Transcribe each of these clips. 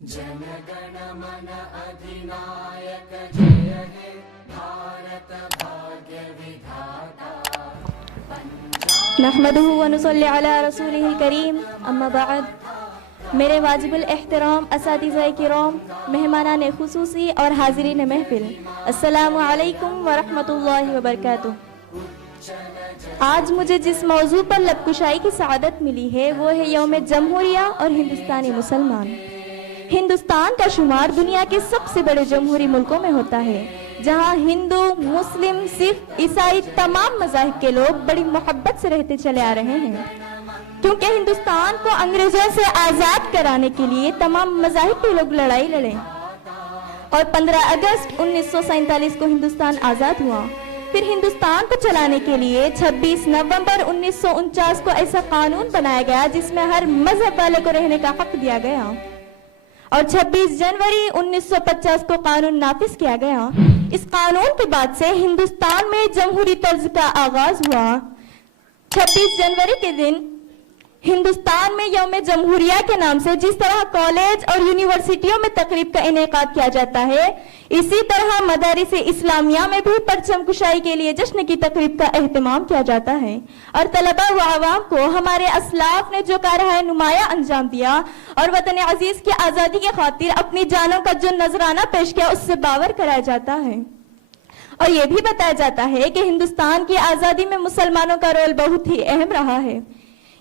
जनगण मन अधिनायक जय हे भारत भाग्य विधाता नहमदुहु व नुसल्ली अला रसूलिहिल करीम अम्मा बाद। मेरे वाजिबुल एहतराम असातिज़ाए किराम, मेहमानान खुसूसी और हाज़रीन महफिल, अस्सलामु अलैकुम व रहमतुल्लाहि व बरकातुहू। आज मुझे जिस मौजू पर लबकुशाई की सआदत मिली है वो है यौम जमहूरिया और हिंदुस्तानी मुसलमान। हिंदुस्तान का शुमार दुनिया के सबसे बड़े जमहूरी मुल्कों में होता है, जहां हिंदू, मुस्लिम, सिख, ईसाई तमाम मज़ाहिब के लोग बड़ी मोहब्बत से रहते चले आ रहे हैं। क्योंकि हिंदुस्तान को अंग्रेजों से आज़ाद कराने के लिए तमाम मज़ाहिब के लोग लड़ाई लड़े और 15 अगस्त 1947 को हिंदुस्तान आज़ाद हुआ। फिर हिंदुस्तान को चलाने के लिए 26 नवंबर 1949 को ऐसा कानून बनाया गया जिसमें हर मजहब वाले को रहने का हक दिया गया और 26 जनवरी 1950 को कानून नाफिज किया गया। इस कानून के बाद से हिंदुस्तान में जमहूरी तर्ज का आगाज हुआ। 26 जनवरी के दिन हिंदुस्तान में यौम जमहूरिया के नाम से जिस तरह कॉलेज और यूनिवर्सिटियों में तकरीब का इनेकाद किया जाता है, इसी तरह मदारिस इस्लामिया में भी परचम कुशाई के लिए जश्न की तकरीब का एहतमाम किया जाता है और तलबा व आवाम को हमारे असलाफ ने जो कारहाय नुमाया अंजाम दिया और वतन अजीज की आज़ादी की खातिर अपनी जानों का जो नजराना पेश किया उससे बावर कराया जाता है। और ये भी बताया जाता है कि हिंदुस्तान की आज़ादी में मुसलमानों का रोल बहुत ही अहम रहा है।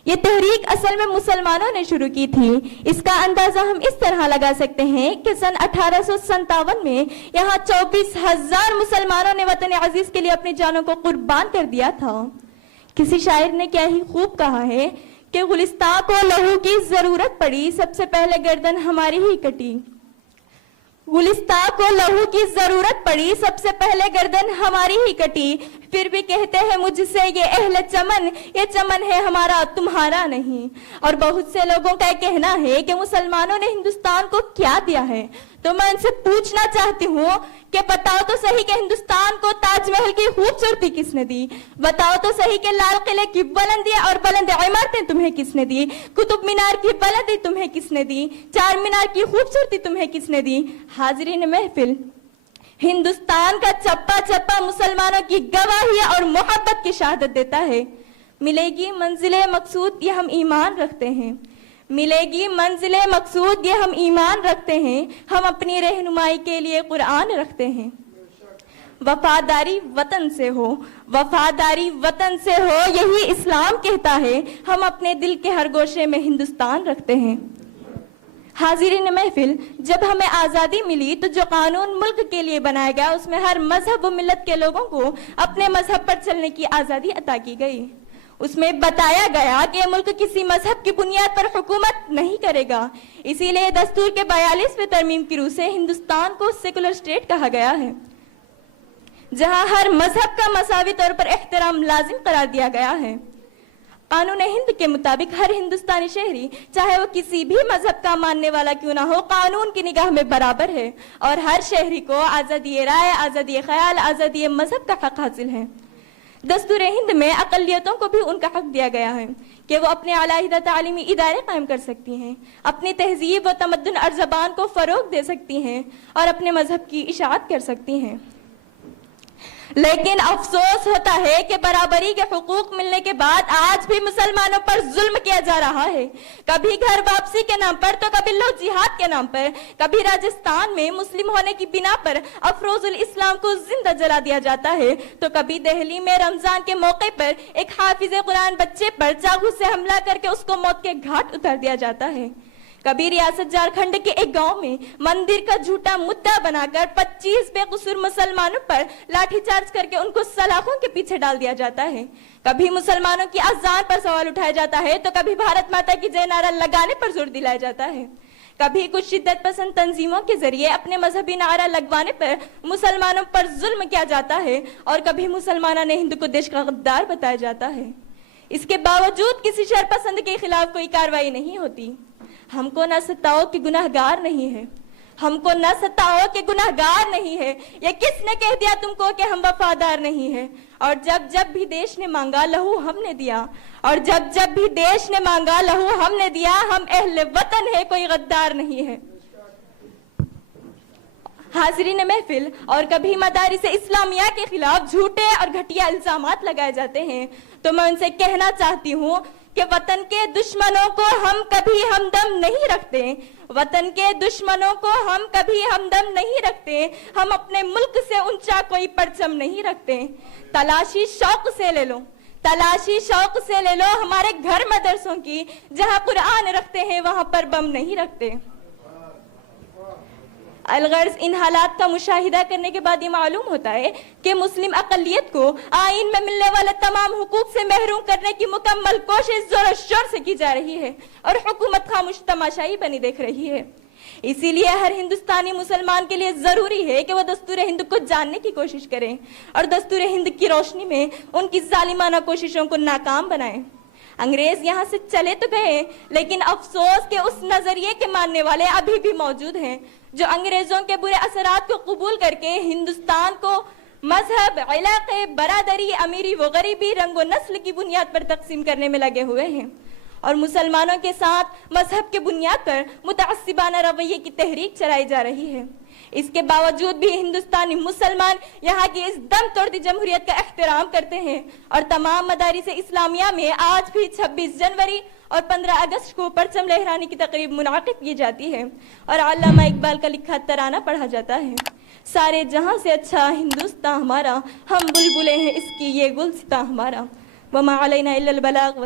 ये तहरीक असल में मुसलमानों ने शुरू की थी। इसका अंदाजा हम इस तरह लगा सकते हैं कि सन 1857 में यहाँ 24,000 मुसलमानों ने वतन अजीज के लिए अपनी जानों को कुर्बान कर दिया था। किसी शायर ने क्या ही खूब कहा है कि गुलिस्तां को लहू की जरूरत पड़ी, सबसे पहले गर्दन हमारी ही कटी। गुलिस्तां को लहू की जरूरत पड़ी, सबसे पहले गर्दन हमारी ही कटी। फिर भी कहते हैं मुझसे ये अहले चमन, ये चमन है हमारा तुम्हारा नहीं। और बहुत से लोगों का कहना है कि मुसलमानों ने हिंदुस्तान को क्या दिया है। तो मैं उनसे पूछना चाहती हूँ कि बताओ तो सही कि हिंदुस्तान को ताजमहल की खूबसूरती किसने दी? बताओ तो सही कि लाल किले की बुलंदी और बुलंद इमारतें तुम्हें किसने दी? कुतुब मीनार की बुलंदी तुम्हें किसने दी? चार मीनार की खूबसूरती तुम्हें किसने दी? हाजिरीन महफिल, हिंदुस्तान का चप्पा चप्पा मुसलमानों की गवाही और मोहब्बत की शहादत देता है। मिलेगी मंजिले मकसूद ये हम ईमान रखते हैं, मिलेगी मंजिले मकसूद ये हम ईमान रखते हैं, हम अपनी रहनुमाई के लिए कुरान रखते हैं। वफादारी वतन से हो, वफादारी वतन से हो, यही इस्लाम कहता है। हम अपने दिल के हर गोशे में हिंदुस्तान रखते हैं। हाजिरीन महफिल, जब हमें आज़ादी मिली तो जो कानून मुल्क के लिए बनाया गया उसमें हर मजहब व मिल्लत के लोगों को अपने मजहब पर चलने की आज़ादी अता की गई। उसमें बताया गया कि मुल्क किसी मजहब की बुनियाद पर हुकूमत नहीं करेगा। इसीलिए दस्तूर के 42वें तरमीम की रूह से हिंदुस्तान को सेकुलर स्टेट कहा गया है, जहां हर मजहब का मसावी तौर पर एहतराम लाजिम करार दिया गया है। कानून हिंद के मुताबिक हर हिंदुस्तानी शहरी, चाहे वो किसी भी मजहब का मानने वाला क्यों ना हो, कानून की निगाह में बराबर है और हर शहरी को आज़ादी राय, आज़ादी ख्याल, आज़ादी मजहब का हक हासिल है। दस्तूर हिंद में अक़लियतों को भी उनका हक दिया गया है कि वो अपने अलहदा तालीमी इदारे कायम कर सकती हैं, अपनी तहजीब व तमद्दुन और ज़बान को फ़रोग दे सकती हैं और अपने मजहब की इशाअत कर सकती हैं। लेकिन अफसोस होता है कि बराबरी के हुकूक मिलने के बाद आज भी मुसलमानों पर जुल्म किया जा रहा है। कभी घर वापसी के नाम पर तो कभी लो जिहाद के नाम पर। कभी राजस्थान में मुस्लिम होने की बिना पर अफरोजुल इस्लाम को जिंदा जला दिया जाता है, तो कभी दिल्ली में रमजान के मौके पर एक हाफिज कुरान बच्चे पर चाकू से हमला करके उसको मौत के घाट उतार दिया जाता है। कभी रियासत झारखंड के एक गांव में मंदिर का झूठा मुद्दा बनाकर 25 बेकसूर मुसलमानों पर लाठीचार्ज करके उनको सलाखों के पीछे डाल दिया जाता है। कभी मुसलमानों की अज़ान पर सवाल उठाया जाता है तो कभी भारत माता की जय नारा लगाने पर जोर दिलाया जाता है। कभी कुछ शिद्दत पसंद तंजीमों के जरिए अपने मजहबी नारा लगवाने पर मुसलमानों पर जुल्म किया जाता है और कभी मुसलमानों ने हिंदू को देश का गद्दार बताया जाता है। इसके बावजूद किसी शरपसंद के खिलाफ कोई कार्रवाई नहीं होती। हमको न सताओ कि गुनाहगार नहीं है, हमको न सताओ कि गुनाहगार नहीं है। ये किसने कह दिया तुमको कि हम वफादार नहीं है? और जब जब भी देश ने मांगा लहू हमने दिया, और जब जब भी देश ने मांगा लहू हमने दिया। हम अहले वतन है, कोई गद्दार नहीं है। हाज़रीन महफिल, और कभी मदारिस इस्लामिया के खिलाफ झूठे और घटिया इल्ज़ामात लगाए जाते हैं, तो मैं उनसे कहना चाहती हूँ कि वतन के दुश्मनों को हम कभी हमदम नहीं रखते। वतन के दुश्मनों को हम कभी हमदम नहीं रखते। हम अपने मुल्क से ऊंचा कोई परचम नहीं रखते। तलाशी शौक से ले लो, तलाशी शौक से ले लो हमारे घर मदरसों की, जहां कुरान रखते हैं वहां पर बम नहीं रखते। अलगर्ज इन हालात का मुशाहिदा करने के बाद ये मालूम होता है कि मुस्लिम अक़लियत को आइन में मिलने वाले तमाम हुकूक से महरूम करने की मुकम्मल कोशिश जोर शोर से की जा रही है और हुकूमत खामोश तमाशाई बनी देख रही है। इसीलिए हर हिंदुस्तानी मुसलमान के लिए जरूरी है कि वो दस्तूर हिंद को जानने की कोशिश करें और दस्तूर हिंद की रोशनी में उनकी जालिमाना कोशिशों को नाकाम बनाएं। अंग्रेज यहाँ से चले तो गए, लेकिन अफसोस के उस नजरिए के मानने वाले अभी भी मौजूद हैं जो अंग्रेजों के बुरे असरात को कबूल करके हिंदुस्तान को मजहब, इलाके, बरादरी, अमीरी व गरीबी, रंग व नस्ल की बुनियाद पर तकसीम करने में लगे हुए हैं और मुसलमानों के साथ मजहब के बुनियाद पर मुतअस्सिबाना रवैये की तहरीक चलाई जा रही है। इसके बावजूद भी हिंदुस्तानी मुसलमान यहाँ की इस दम तोड़ती जमहूरियत का एहतराम करते हैं और तमाम मदारिस इस्लामिया में आज भी 26 जनवरी और 15 अगस्त को परचम लहराने की तकरीब मुनाकिद की जाती है और अल्लामा इकबाल का लिखा तराना पढ़ा जाता है। सारे जहां से अच्छा हिंदुस्तान हमारा, हम बुलबुलें हैं इसकी ये गुलसिता हमारा। वमा अलैना इल्लल बलाग।